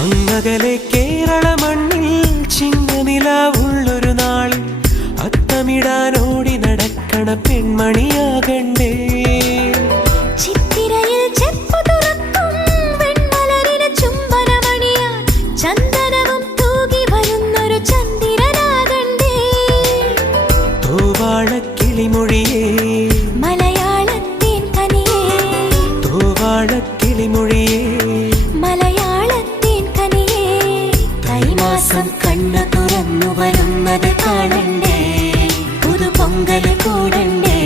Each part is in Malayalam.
അങ്ങകലെ കേരള മണ്ണിൽ ചിങ്ങനിലാവുള്ളൊരു നാളിൽ അത്തമിടാനോടി നടക്കണ പെൺമണിയാകണ്ടേ. ചിത്തിരയിൽ ചെപ്പു തുറക്കും വെൺമലരിന് ചുംബനമണിയാൻ ചന്ദനവും തൂകി വരുന്നൊരു ചന്ദ്രനാകണ്ടേ. തോവാളക്കിളിമൊഴിയേ മലയാളത്തിൻ കനിയേ, തോവാളക്കിളിമൊഴിയേ മലയാളത്തിൻ കനിയേ. കൈമാസം കണ്ണു തുറന്നു വരുന്നത് കാണണ്ടേ, പുതുപൊങ്കൽ കൂടണ്ടേ.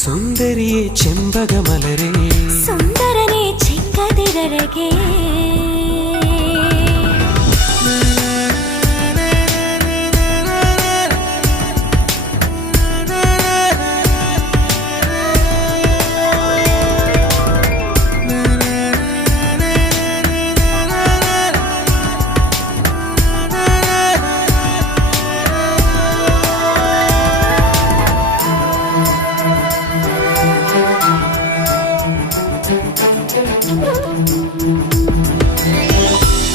സുന്ദരിയെ ചെമ്പകമലരേ, സുന്ദരനെ ചെങ്കതിരഴകേ.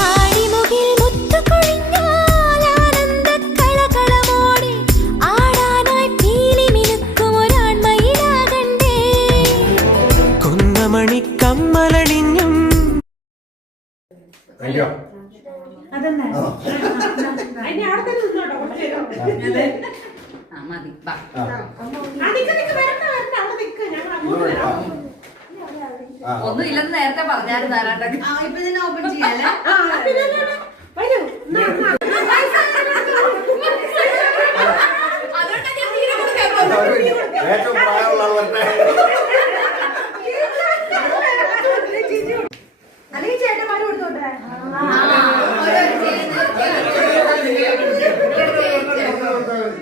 ആടിമുകിൽ മുത്തുകൊഴിഞ്ഞാൽ ആനന്ദക്കളകളമോടെ ആടാനായി പീലി മിനുക്കും ഒരാൺമയിലാകണ്ടേ. കൊന്നമണി കമ്മലണിഞ്ഞും ഒന്നും ഇല്ലെന്ന് നേരത്തെ പറഞ്ഞായിരുന്നു ആരാണ്ടൊക്കെ. ഓപ്പൺ ചെയ്യാല്ലേ? അല്ലെങ്കിൽ ചേട്ടന്മാര് കൊടുത്തോട്ടെ.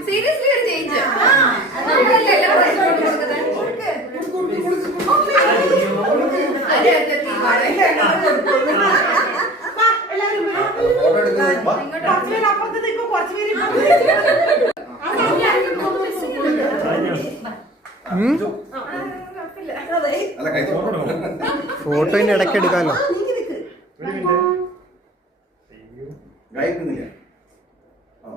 സീരിയസ്ലി ഒരു ചേഞ്ച്. ഫോട്ടോന്റെ ഇടയ്ക്ക് എടുക്കാമല്ലോ. ആ